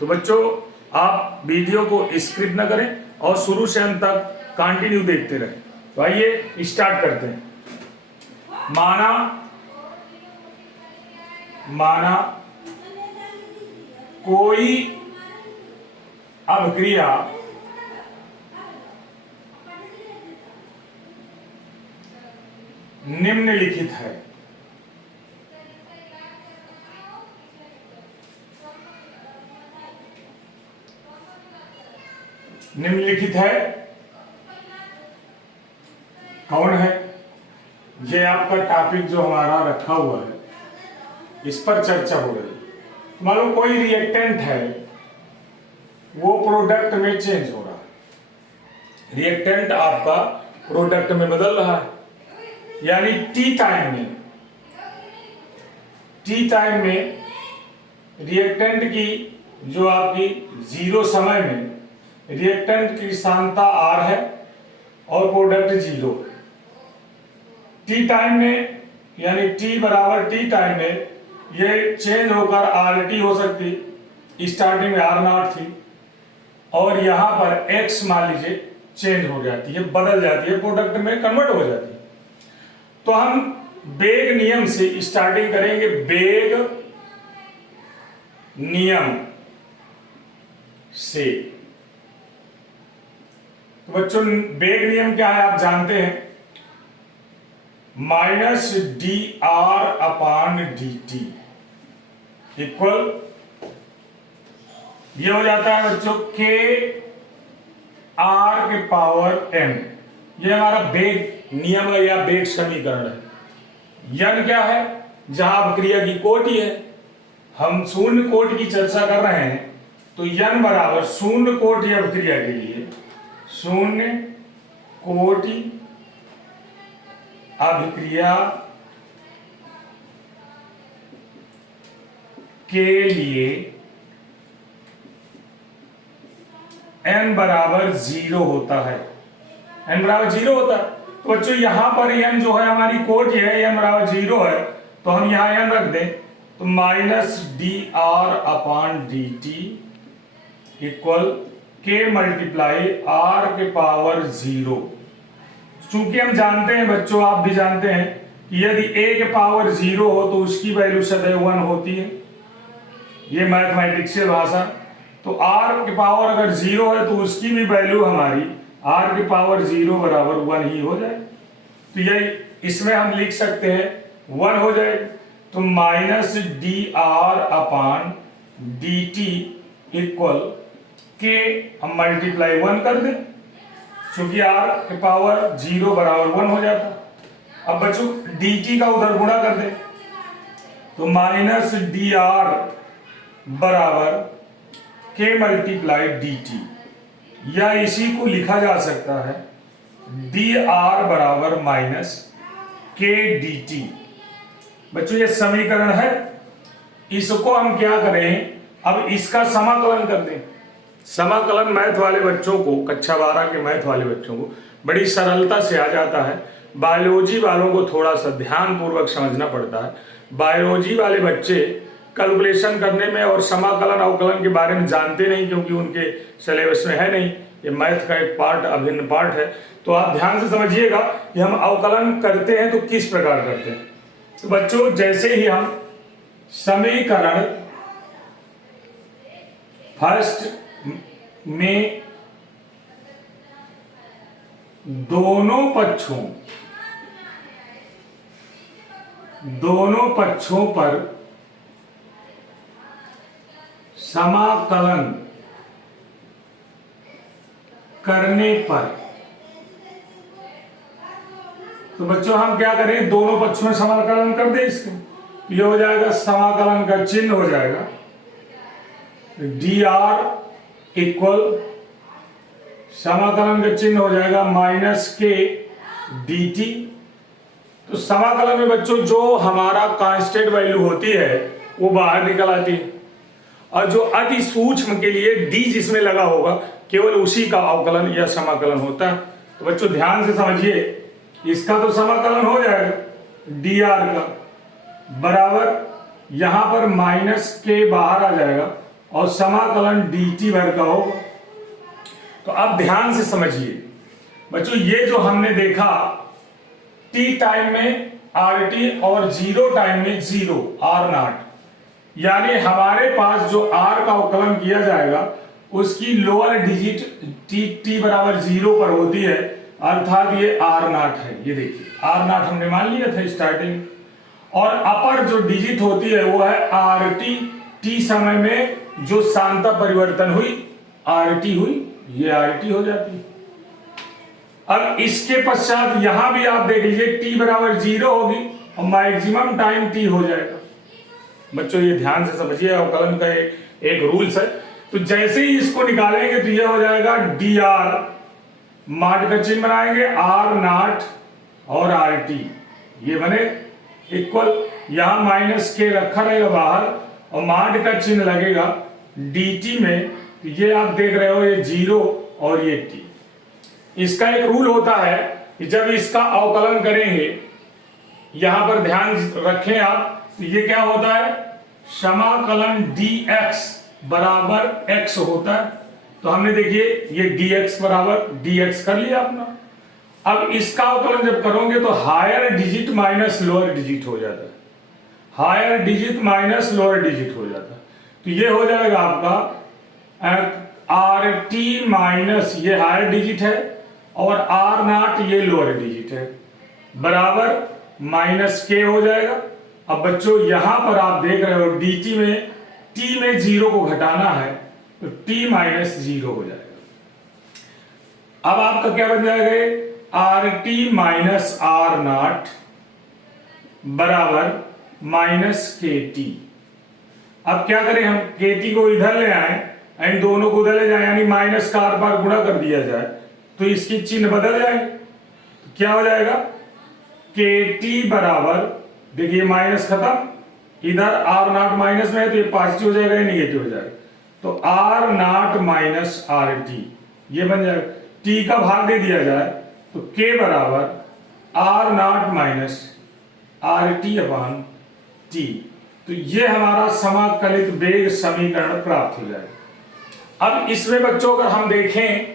तो बच्चों आप वीडियो को स्किप न करें और शुरू से अंत तक कंटिन्यू देखते रहें। तो आइए स्टार्ट करते हैं। माना कोई अभिक्रिया निम्नलिखित है। निम्नलिखित है कौन है? ये आपका टॉपिक जो हमारा रखा हुआ है, इस पर चर्चा हो रही है। मान लो कोई रिएक्टेंट है, वो प्रोडक्ट में चेंज हो रहा है। रिएक्टेंट आपका प्रोडक्ट में बदल रहा है, यानी टी टाइम में रिएक्टेंट की जो आपकी जीरो समय में रिएक्टेंट की सांद्रता आर है और प्रोडक्ट जीरो। टी टाइम में यानी टी बराबर टी टाइम में ये चेंज होकर आर टी हो सकती, स्टार्टिंग में आर नॉट थी और यहां पर एक्स मान लीजिए चेंज हो जाती है, बदल जाती है, प्रोडक्ट में कन्वर्ट हो जाती है। तो हम बेग नियम से स्टार्टिंग करेंगे। बेग नियम से तो बच्चों बेग नियम क्या है आप जानते हैं, minus D R upon D T equal ये हो जाता है बच्चों के आर के पावर एम। ये हमारा बेग नियम है या बेग समीकरण है। यन क्या है? जहां अभिक्रिया की कोटि है, हम शून्य कोटि की चर्चा कर रहे हैं, तो यन बराबर शून्य कोटि अभिक्रिया के लिए शून्य कोटि अभिक्रिया के लिए n बराबर 0 होता है। n बराबर 0 होता है। तो बच्चों यहां पर n जो है हमारी कोटि है, n बराबर 0 है, तो हम यहां n रख दें तो minus D R upon D T equal के मल्टीप्लाई आर के पावर 0। चूंकि हम जानते हैं बच्चों, आप भी जानते हैं कि यदि a के पावर 0 हो तो उसकी वैल्यू सदैव 1 होती है, ये मैथमेटिक्स भाषा। तो r के पावर अगर 0 है तो उसकी भी वैल्यू हमारी r के पावर 0 बराबर 1 ही हो जाए। तो यही इसमें हम लिख सकते हैं 1 हो जाए। तो minus D R upon D T equal के हम मल्टीप्लाई 1 कर दें, क्योंकि r के पावर 0 बराबर 1 हो जाता। अब बच्चों dt का उधर गुणा कर दें तो माइनस डी आर बराबर के मल्टीप्लाई डी टी, या इसी को लिखा जा सकता है डी आर बराबर माइनस के डी टी। बच्चों ये समीकरण है, इसको हम क्या करें, अब इसका समाकलन कर दें। समाकलन मैथ वाले बच्चों को, कक्षा 12 के मैथ वाले बच्चों को बड़ी सरलता से आ जाता है। बायोलॉजी वालों को थोड़ा सा ध्यान पूर्वक समझना पड़ता है। बायोलॉजी वाले बच्चे कैलकुलेशन करने में और समाकलन अवकलन के बारे में जानते नहीं, क्योंकि उनके सिलेबस में है नहीं। ये मैथ का एक पार्ट, अभिन्न पार्ट है। तो आप ध्यान से समझिएगा कि हम अवकलन करते हैं तो किस प्रकार करते हैं। तो बच्चों जैसे ही हम समीकरण फर्स्ट में दोनों पक्षों पर समाकलन करने पर, तो बच्चों हम क्या करें, दोनों पक्षों में समाकलन कर दें। इसके ये हो जाएगा, समाकलन का चिन्ह हो जाएगा डी आर इक्वल, समाकलन का चिन्ह हो जाएगा माइनस के डी टी। तो समाकलन में बच्चों जो हमारा कांस्टेंट वैल्यू होती है वो बाहर निकल आती है, और जो अति सूक्ष्म के लिए डी जिसमें लगा होगा केवल उसी का अवकलन या समाकलन होता है। तो बच्चों ध्यान से समझिए, इसका तो समाकलन हो जाएगा डी आर का बराबर, यहां पर माइनस के बाहर आ जाएगा और समाकलन dt वर्ग का होगा। तो अब ध्यान से समझिए बच्चों, ये जो हमने देखा t टाइम में rt और 0 टाइम में 0 r0, यानी हमारे पास जो r का अवकलन किया जाएगा उसकी लोअर डिजिट t बराबर 0 पर होती है, अर्थात ये r0 है। ये देखिए r0 हमने मान लिया था स्टार्टिंग, और अपर जो डिजिट होती है वो है rt, t समय में जो सांता परिवर्तन हुई rt हुई, ये rt हो जाती है। अब इसके पश्चात यहां भी आप देख लीजिए t बराबर 0 होगी और मैक्सिमम टाइम t हो जाएगा। बच्चों ये ध्यान से समझिए, अवकलन का एक रूल्स है। तो जैसे ही इसको निकालेंगे तो ये हो जाएगा dr, माड का चिन्ह बनाएंगे r0 और rt, ये बने इक्वल, यहां माइनस के रखा रहेगा बाहर और माड का चिन्ह लगेगा dt में। तो ये आप देख रहे हो ये 0 और ये t। इसका एक रूल होता है कि जब इसका अवकलन करेंगे, यहां पर ध्यान रखें आप, तो ये क्या होता है, समाकलन dx बराबर x होता है। तो हमने देखिए ये dx बराबर dx कर लिया अपना। अब इसका अवकलन जब करोगे तो higher digit minus lower digit हो जाता है, higher digit minus lower digit हो जाता है। तो ये हो जाएगा आपका rt माइनस, ये हायर डिजिट है, और r0 ये लोअर डिजिट है, बराबर माइनस k हो जाएगा। अब बच्चों यहां पर आप देख रहे हो dt में t में 0 को घटाना है तो t माइनस 0 हो जाएगा। अब आपका क्या बन जाएगा, rt माइनस r0 बराबर माइनस kt। अब क्या करें हम, kt को इधर ले आए एंड दोनों को उधर ले जाए, यानी माइनस का आर पार गुणा कर दिया जाए तो इसकी चिन्ह बदल जाएंगे। तो क्या हो जाएगा, kt बराबर, देखिए माइनस खत्म, इधर r0 माइनस में है तो ये पॉजिटिव हो जाएगा, ये निगेटिव हो जाएगा। तो r0 माइनस rt ये बन जाएगा। t का भाग दे दिया जाए तो k बराबर r0 माइनस rt अपान t। तो ये हमारा समाकलित वेग समीकरण प्राप्त हो जाएगा। अब इसमें बच्चों अगर हम देखें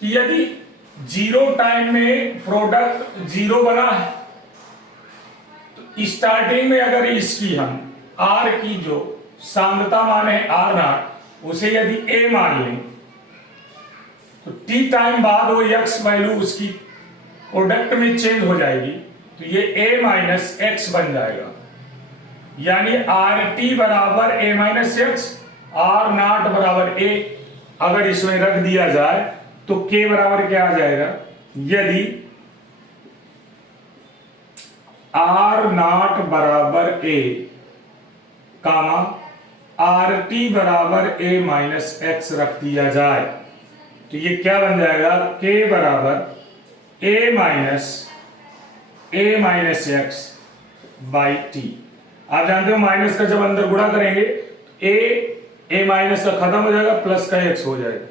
कि यदि 0 टाइम में प्रोडक्ट 0 बना है, तो स्टार्टिंग में अगर इसकी हम r की जो सांद्रता माने r0 उसे यदि a मान लें, तो t टाइम बाद वो x वैल्यू उसकी प्रोडक्ट में चेंज हो जाएगी, तो ये a माइनस एक्स बन जाएगा। यानी rt बराबर a माइनस एक्स, r0 बराबर a अगर इसमें रख दिया जाए तो k बराबर क्या आ जाएगा, यदि r0 बराबर a कामा rt बराबर a माइनस एक्स रख दिया जाए तो ये क्या बन जाएगा, k बराबर a minus x by T. आप जानते हो माइनस का जब अंदर गुणा करेंगे तो a माइनस का खत्म हो जाएगा, प्लस का x हो जाएगा।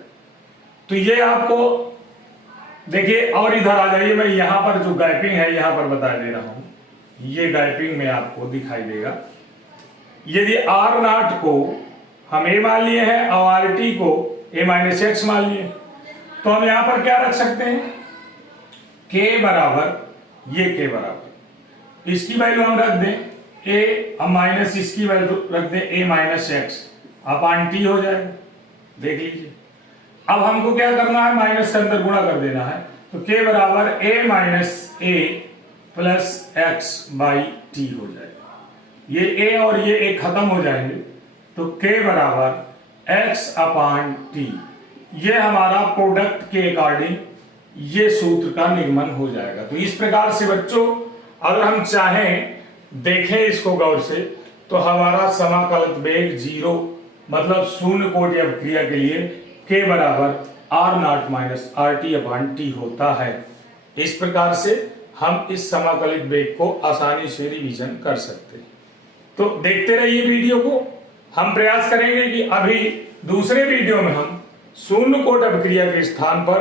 तो ये आपको देखिए, और इधर आ जाइए, मैं यहां पर जो गैपिंग है यहां पर बता दे रहा हूं, ये गैपिंग में आपको दिखाई देगा। यदि r0 को हम a मान लिए हैं और rt को a माइनस एक्स मान लिए, तो हम यहां पर क्या रख सकते हैं, k बराबर, ये k बराबर, इसकी वैल्यू हम रख दें a माइनस इसकी वैल्यू रख दें a minus x upon T हो जाएगा। देख लीजिए, अब हमको क्या करना है, माइनस के अंदर गुणा कर देना है, तो k बराबर a minus a plus x by T हो जाएगा। ये a और ये a खत्म हो जाएंगे तो k बराबर x अपान टी, ये हमारा प्रोडक्ट के अकॉर्डिंग ये सूत्र का निगमन हो जाएगा। तो इस प्रकार से बच्चों अगर हम चाहें देखें इसको गौर से, तो हमारा समाकलित वेग 0 मतलब शून्य कोटि अभिक्रिया के लिए k बराबर r0 माइनस rt अपान टी होता है। इस प्रकार से हम इस समाकलित वेग को आसानी से रिवीजन कर सकते हैं। तो देखते रहिए वीडियो को, हम प्रयास करेंगे कि अभी दूसरे वीडियो में हम शून्य कोट अभिक्रिया के स्थान पर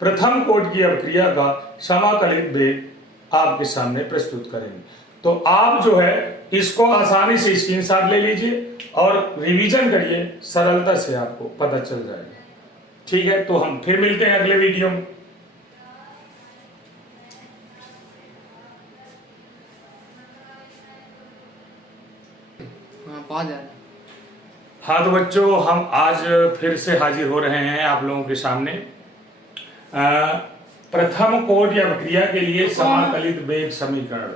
प्रथम कोट की अभिक्रिया का समाकलित वेग आपके सामने प्रस्तुत करेंगे। तो आप जो है इसको आसानी से स्क्रीनशॉट ले लीजिए और रिवीजन करिए, सरलता से आपको पता चल जाएगा। ठीक है, तो हम फिर मिलते हैं अगले वीडियो में। हाँ तो बच्चों, हम आज फिर से हाजिर हो रहे हैं आप लोगों के सामने प्रथम कोट या प्रक्रिया के लिए समाकलित वेग समीकरण।